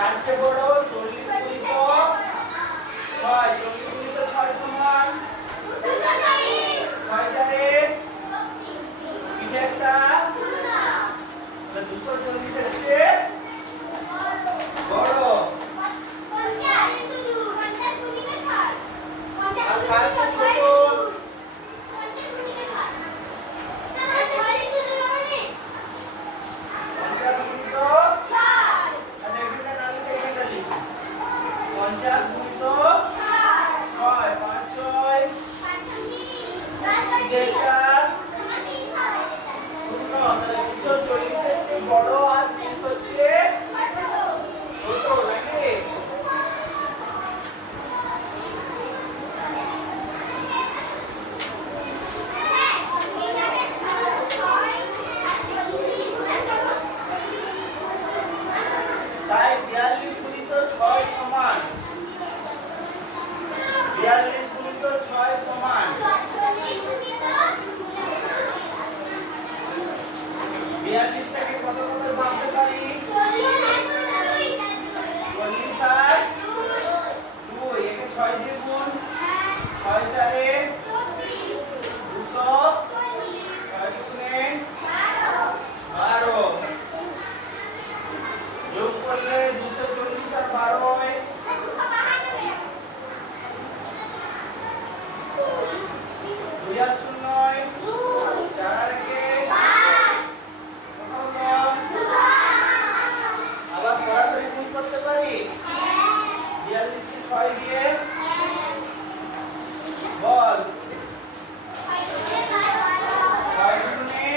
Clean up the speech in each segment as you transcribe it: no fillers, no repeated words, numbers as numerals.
কার চেয়ে বড় 40 গুণিত 6 40 গুণিত 6 সমান 6 চারে পিঠে একটা 240 এর চেয়ে বড় 50 গুণিত 6 আর কার চেয়ে ছোট 50 গুণিত 6 তাহলে 6 লিখে দেব মানে 50 গুণিত 6 আর এখানে না লিখে এখানে লিখি 50 গুণিত 6 5 6 এটা শূন্য 240 এর চেয়ে বড় আর 300 এর চেয়ে ছোট নাকি তাই 42 গুণিত 6 সমান 42 গুণিত 6 সমান 42 টাকে কত কত ভাঙতে পারি 40 আর 2 একে 6 দিয়ে গুণ 6 চারে 200 6 গুণে 12 যোগ করলে 240 আর 12 হয় 2 আর 0 4 আর 1 আবার সরাসরি গুণ করতে পারি 42 কে 6 দিয়ে বল 6 গুণে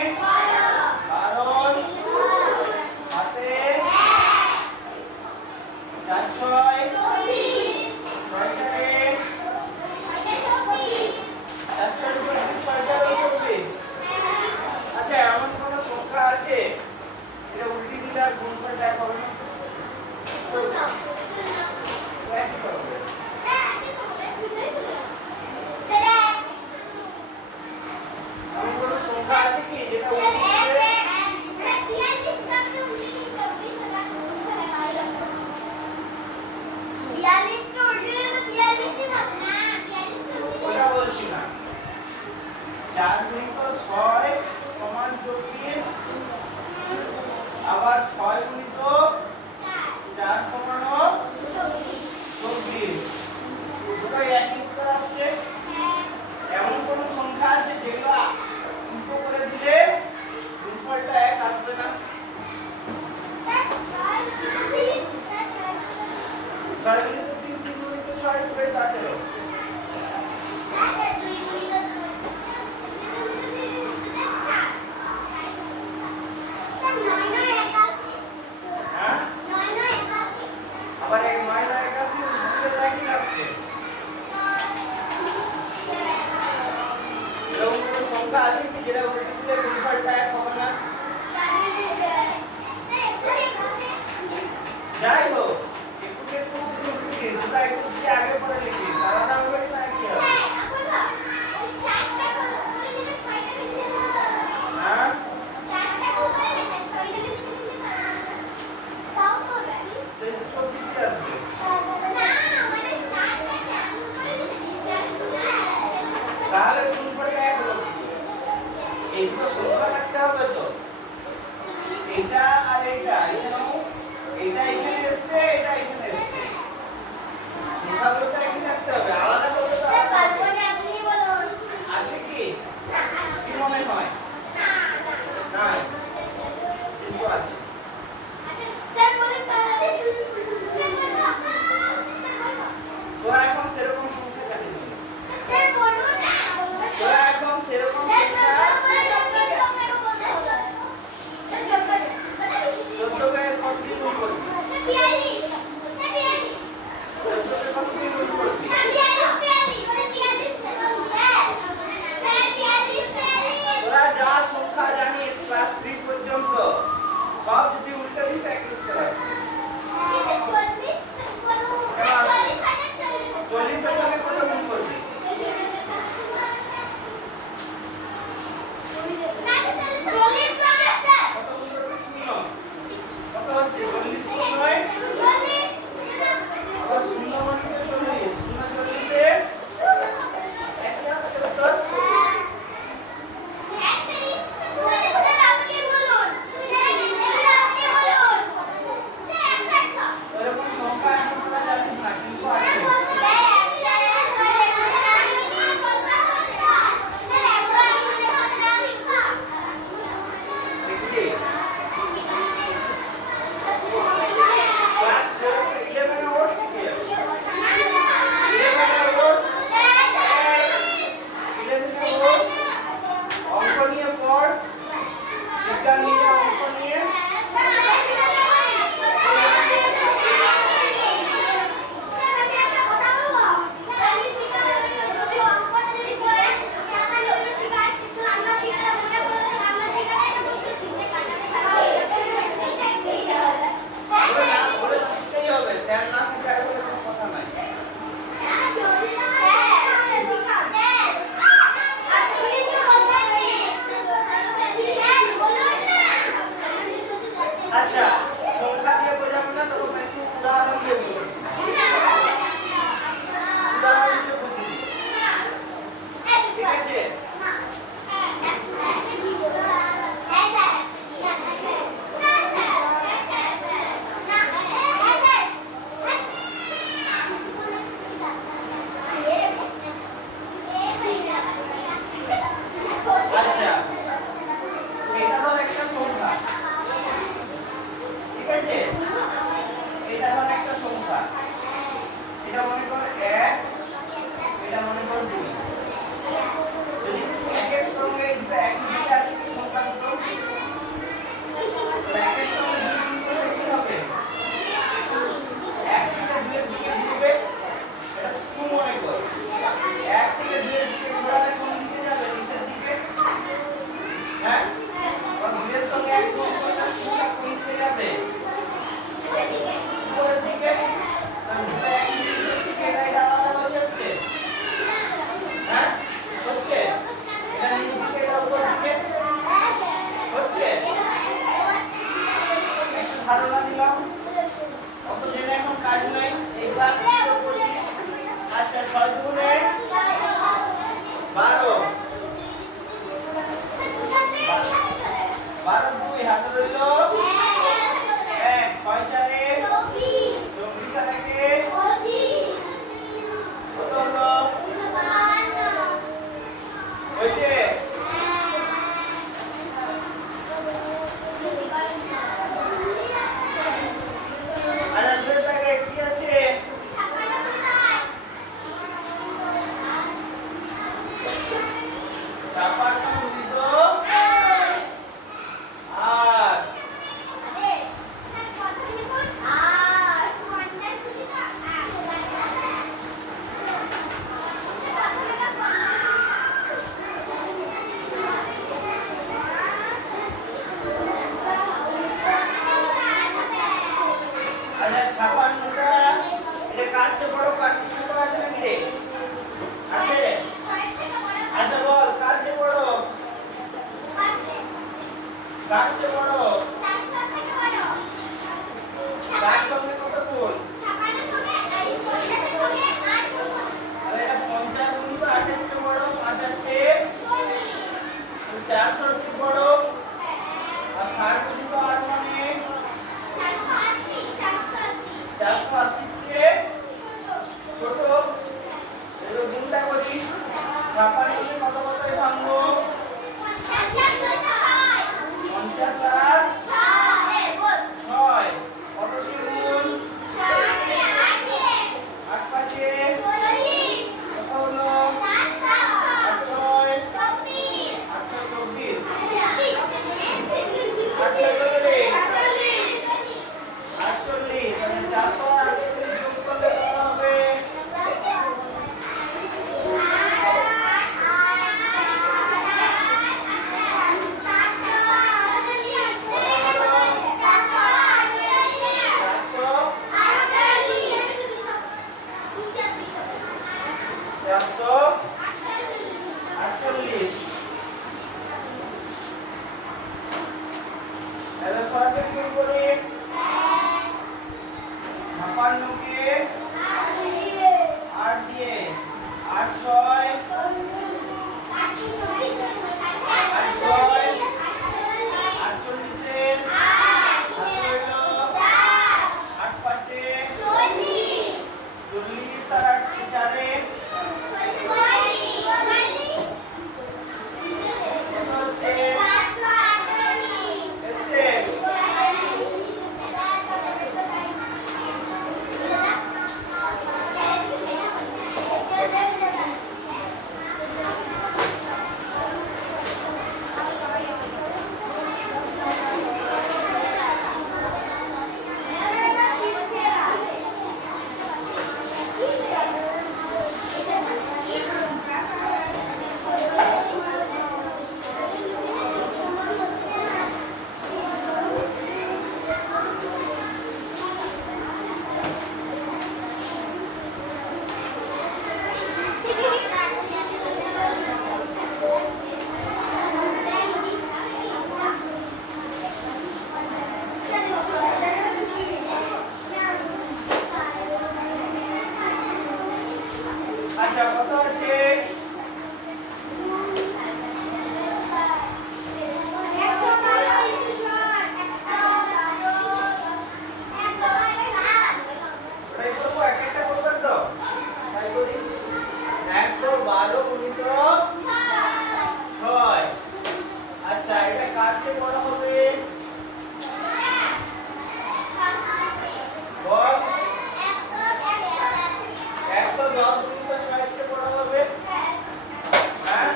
12 হাতে 4 6 6 চারে 424 আচ্ছা এমন কোন সংখ্যা আছে এটা উল্টি দিলে আর গুণ করে যায় হবে না শূন্য একই হবে এমন কোন সংখ্যা আছে কি যেটা উল্টি দিলে 42 টাকে উল্টি দিলে 24 কে উল্টি দিলে তো 42 না না 42 কে উল্টি ওটা বলছি না 4 গুণিত 6 সমান 24 আবার 6 গুণিত 4 সমান 24 দুটোই একই উত্তর আসছে এমন কোন সংখ্যা আছে যেগুলো উল্টো করে দিলে গুণফলটা এক আসবে না 6 গুণিত 3 3 গুণিত 6 করে কাটলো আবার এক 9 আর 81 দুটো একই লাগছে এরকম কোন সংখ্যা আছে কি যেটা উল্টো দিলে গুণফলটা এক হবে না যাই হোক 21 21 দুটো 21 দিয়ে আগে পরে লিখি সারাটা হবে না কি হবে হ্যাঁ 4টা উপরে লিখে 6 লিখে তাও তো হবে 24 আসবে না মানে 4টাকে আমি উপরে লিখে তাহলে গুণফল এক হলো এই দুটো সংখ্যা রাখতে হবে তো এটা আর এটা এখানেও এটা এখানে এসেছে এটা এখানে এসেছে সংখ্যাগুলো তো একই রাখতে হবে আলাদা করতে তো স্যার পারবো না আপনি বলুন আছে কি কি মনে হয় না কিন্তু আছে আচ্ছা স্যার বলেন তোরা এখন সেরকম সংখ্যা জানিস স্যার বলুন না তোরা এখন সেরকম সংখ্যা 14 কে কত দিয়ে গুণ করবি 42 14 কে কত দিয়ে গুণ করবি 42 তোরা যা সংখ্যা জানিস ক্লাস 3 পর্যন্ত সব যদি উল্টে দিস এক উত্তর আসবে 40 এর সঙ্গে কত গুণ করবি কত গুণ করবি শূন্য কত হচ্ছে 40 শূন্য চেয়ে বড় কার চেয়ে ছোট আছে নাকি রে? আছে? আচ্ছা বল কার চেয়ে বড়? কার চেয়ে বড়? 400 থেকে বড়। কার সঙ্গে কত গুণ? 56 সঙ্গে 50 সঙ্গে 8 গুণ। তাহলে এটা 50 গুণ তো 8 এর চেয়ে বড়, 5 এর চেয়ে 400 এর চেয়ে বড়। আর 60 গুণ তো 8 মানে 480 480 চেয়ে ছোট। এবার গুণটা করি। 56 কে কত কত ভাঙবো? 50 আর 6 কত দিয়ে গুণ? 8 পাঁচে কত হলো? 8 6 824 48 মানে 448 যোগ করলে কত হবে? এবার সরাসরি গুণ করি। 56 কে 8 দিয়ে 8 6 8 48 এর 8 পাঁচে 40 আর 8 চারে কত হচ্ছে? এসে আচ্ছা কত আছে? ওটাই করবো, এক একটা করবেন তো? তাই করি। 112 গুণিত 6। আচ্ছা এটা কার চেয়ে বড় হবে? বল 110 গুণিত 6 এর চেয়ে বড় হবে। হ্যাঁ?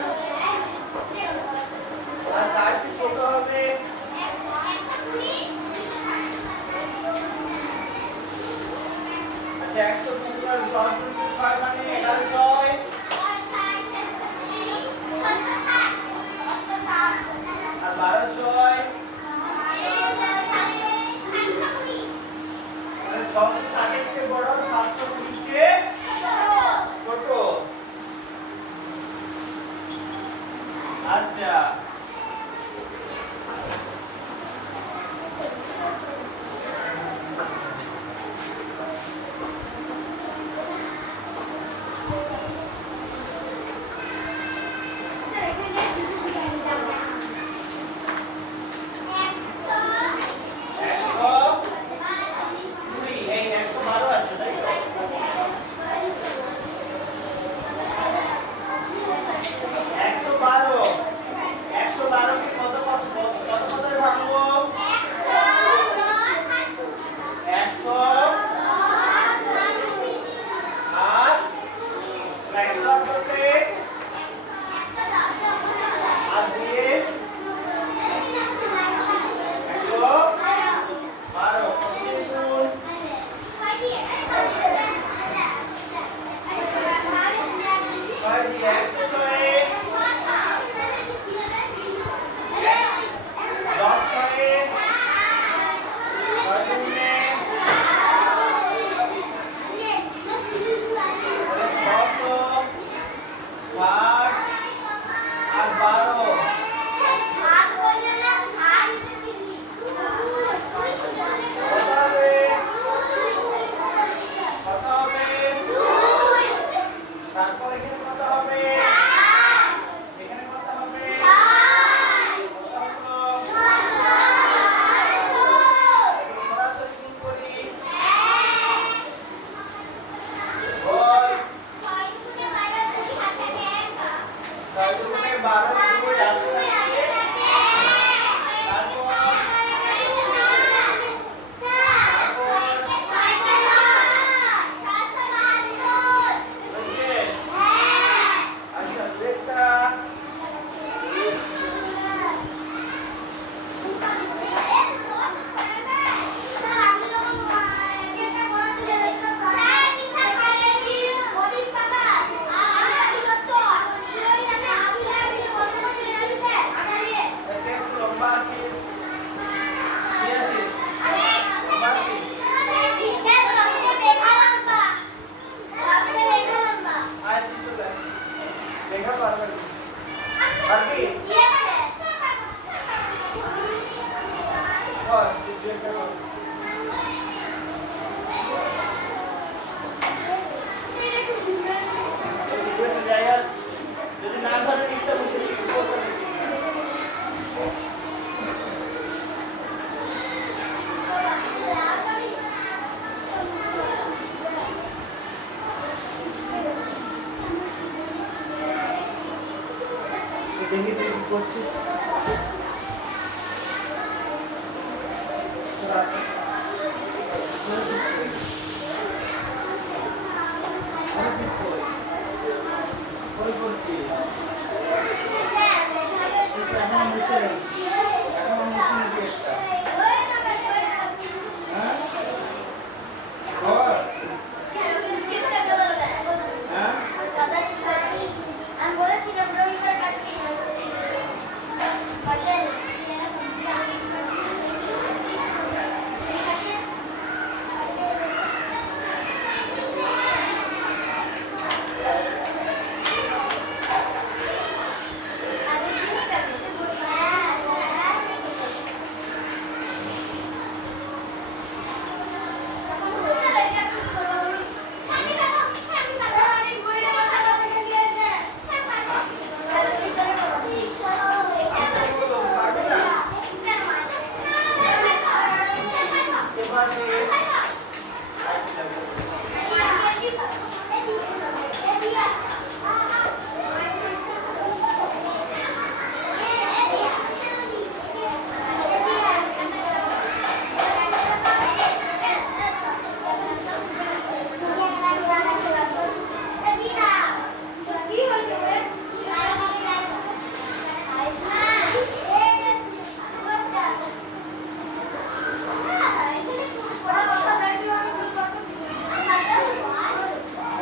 আর কার চেয়ে ছোট হবে? আচ্ছা 120 আর 10 গুণিত 6 মানে 11 6 আর 12 6 মানে 660 এর চেয়ে বড়, 720 চেয়ে ছোট। আচ্ছা করছিস? কই করছিস? এখন বসে এখন বসে নাকি একটা হ্যাঁ কর হ্যাঁ আমি বলেছিলাম রবিবার কাটতে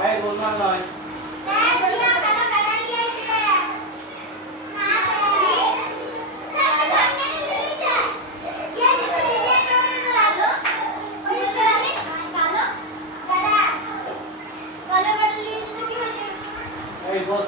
এই গোলমাল নয় এই বস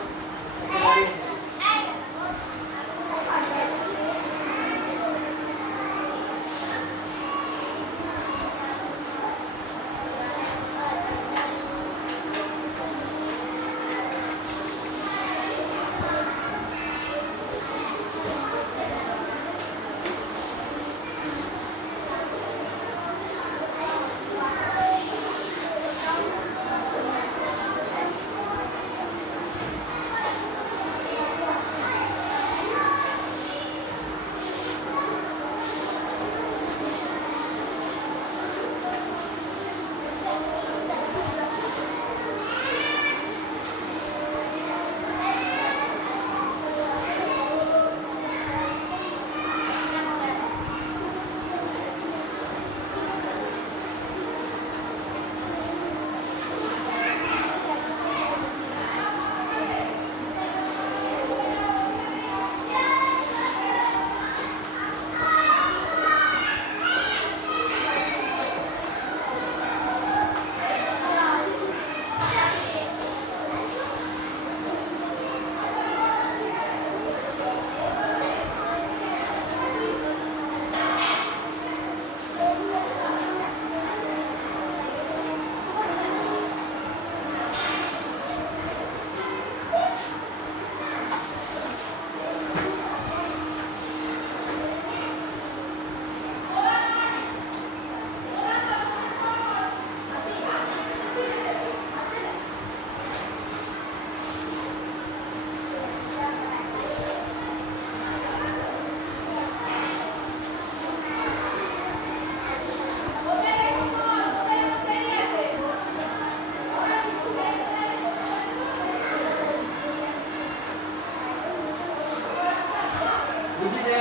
বুঝি রে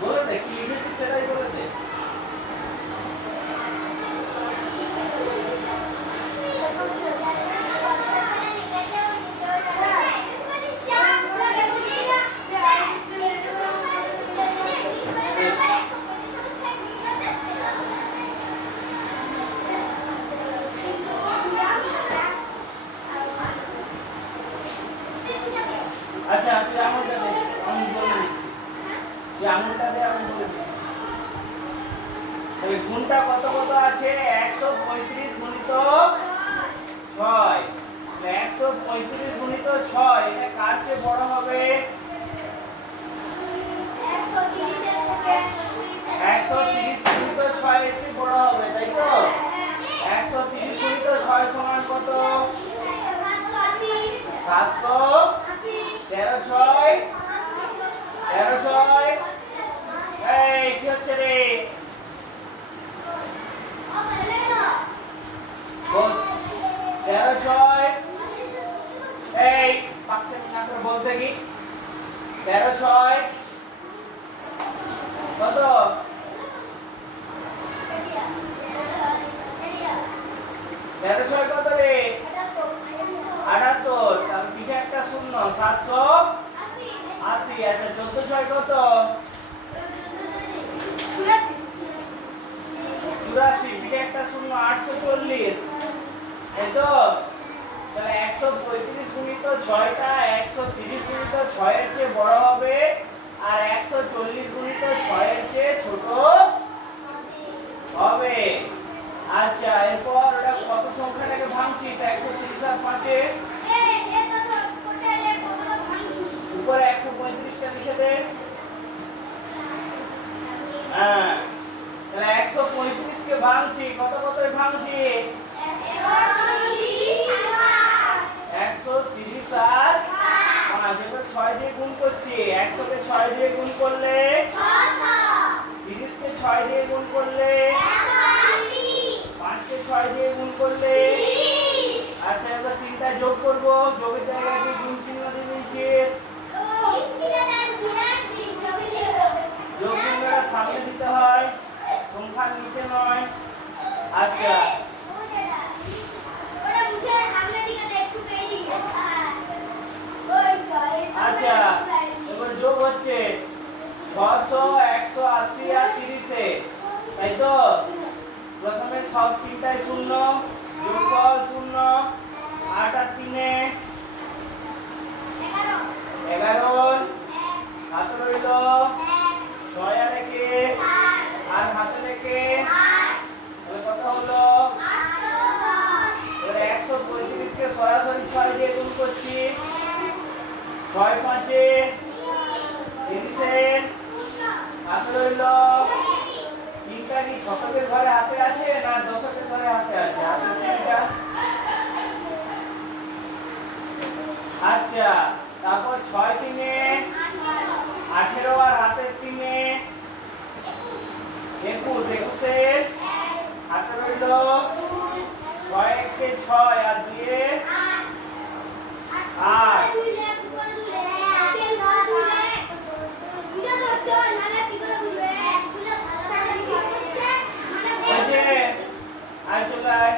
বলে দে কি লিখেছিস সেটাই বলে দে আচ্ছা তুই আমলটা দে আমি বলে দিচ্ছি তুই আমলটা দে আমি বলে দিচ্ছি তাহলে গুণটা কত কত আছে 135 গুণিত 6 135 গুণিত 6 এটা কার চেয়ে বড় হবে? 130 গুণিত 6 এর চেয়ে বড় হবে, তাই তো? 130 গুণিত 6 সমান কত? 700। 13 6 13 6 এই কি হচ্ছে রে? বস 13 6 এই পাঁচটা না করে বস দেখি। 13 6 কত? 13 6 কত রে? 78। তার পিঠে একটা শূন্য, 780। আচ্ছা 14 6 কত? 84। পিঠে একটা শূন্য, 840। এই তো তাহলে 135 গুণিত 6টা 130 গুণিত 6 এর চেয়ে বড় হবে আর 140 গুণিত 6 এর চেয়ে ছোট হবে। আচ্ছা এরপর ওটা কত সংখ্যাটাকে ভাঙছিস? 130 আর 5 এ উপরে 135টা লিখে দে। হ্যাঁ তাহলে 135 কে ভাঙছি, কত কত ভাঙছি? 130 আর 5। এবার 6 দিয়ে গুণ করছি। 100 কে 6 দিয়ে গুণ করলে 30 কে 6 দিয়ে গুণ করলে 5 কে 6 দিয়ে গুণ করলে। আচ্ছা এবার তিনটা যোগ করব, যোগের জায়গায় তুই গুণ চিহ্ন দিয়ে দিয়েছিস। যোগ চিহ্নটা সামনে দিতে হয়, সংখ্যার নিচে নয়। আচ্ছা আচ্ছা এবার যোগ হচ্ছে 600 180 আর 30 এ, তাই তো? প্রথমে সব তিনটাই শূন্য, যোগফল শূন্য। 8 আর 3 এ 11। হাতে রইল 6 আর 1 এ আর হাতে রেখে তাহলে কত হলো? এবার 135 কে সরাসরি 6 দিয়ে গুণ করছি। 6 5 এ 30 এর হাতে রইল। তিনটা কি শতকের ঘরে হাতে আছে না দশকের ঘরে হাতে আছে? হাতে তিনটা। আচ্ছা তারপর 6 3 এ 18 আর হাতে 3 এ 21। 21 এর হাতে রইল 6 1 কে 6 আর 2 এ 8। আয় চলে আয়।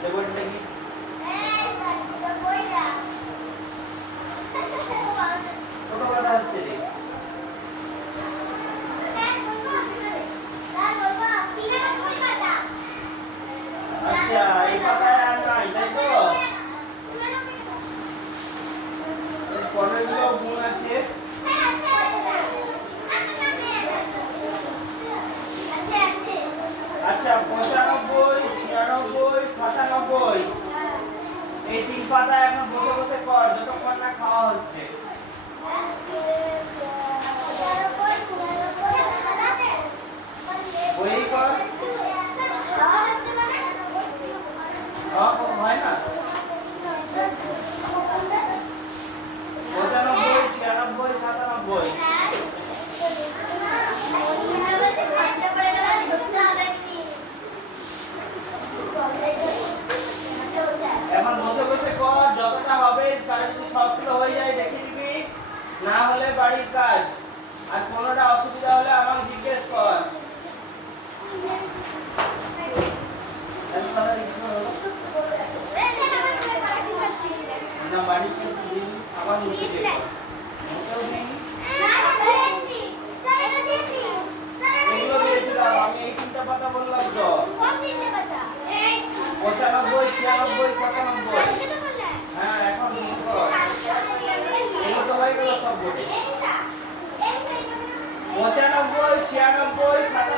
দেখো দেখি কত কথা হচ্ছে রে? আচ্ছা এই পাতায় আর নাই, তাই তো? পনেরো গুণ আছে। আচ্ছা 95 96 97 এই তিন পাতায় এখন বসে বসে কর যতক্ষণ না খাওয়া হচ্ছে। ওই কর হয় না। 95 96 97 এখন বসে বসে কর, যতটা হবে তার যদি সবগুলো হয়ে যায় দেখে দিবি, না হলে বাড়ির কাজ। আর কোনোটা অসুবিধা হলে আমাকে জিজ্ঞেস কর। না বাড়িতে আবার মুছে দেব। মুছেও নেই। এগুলো দিয়েছিলাম আমি, এই তিনটা পাতা বললাম তো। 95 96 97। হ্যাঁ এখন এগুলো তো হয়ে গেল সব বলে। 95 96 97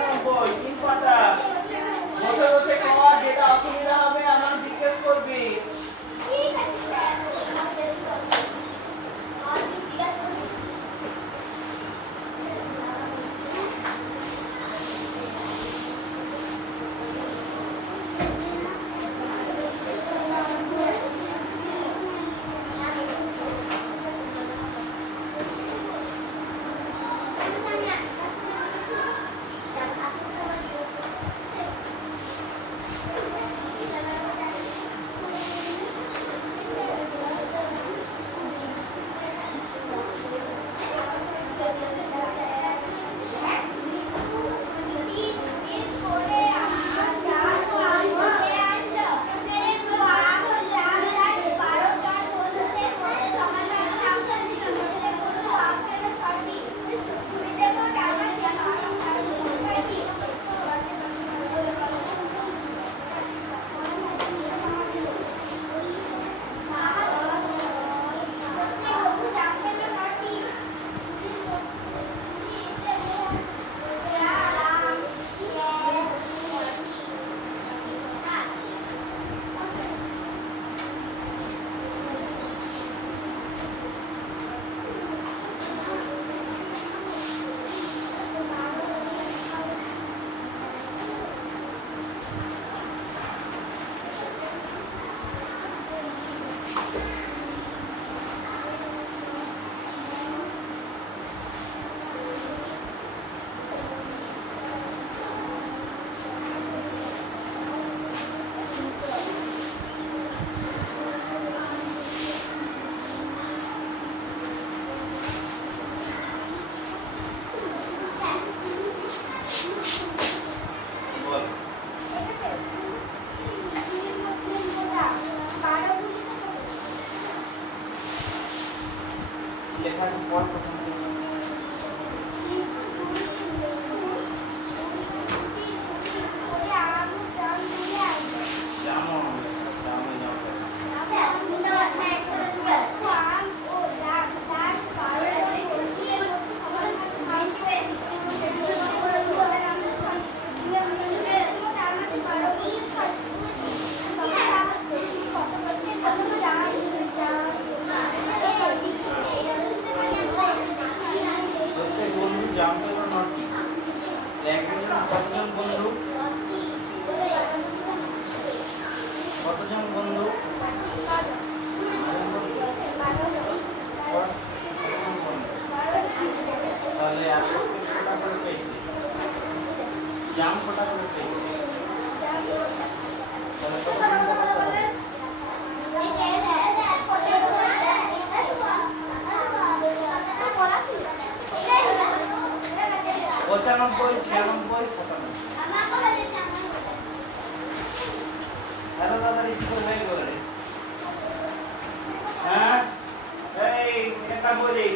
লেখার পর প্রথম থেকে। জামো জামো জামো প্রত্যেক বন্ধু জাম পেলো নটি। একজন কতজন বন্ধু? কতজন বন্ধু? তাহলে আর কটা করে পেয়েছে? জাম কটা করে পেয়েছে? তাহলে কতজন কত হবে? 95, 96, 97। আরো তাড়াতাড়ি করে হয়ে গেল রে। হ্যাঁ এই এটা বলি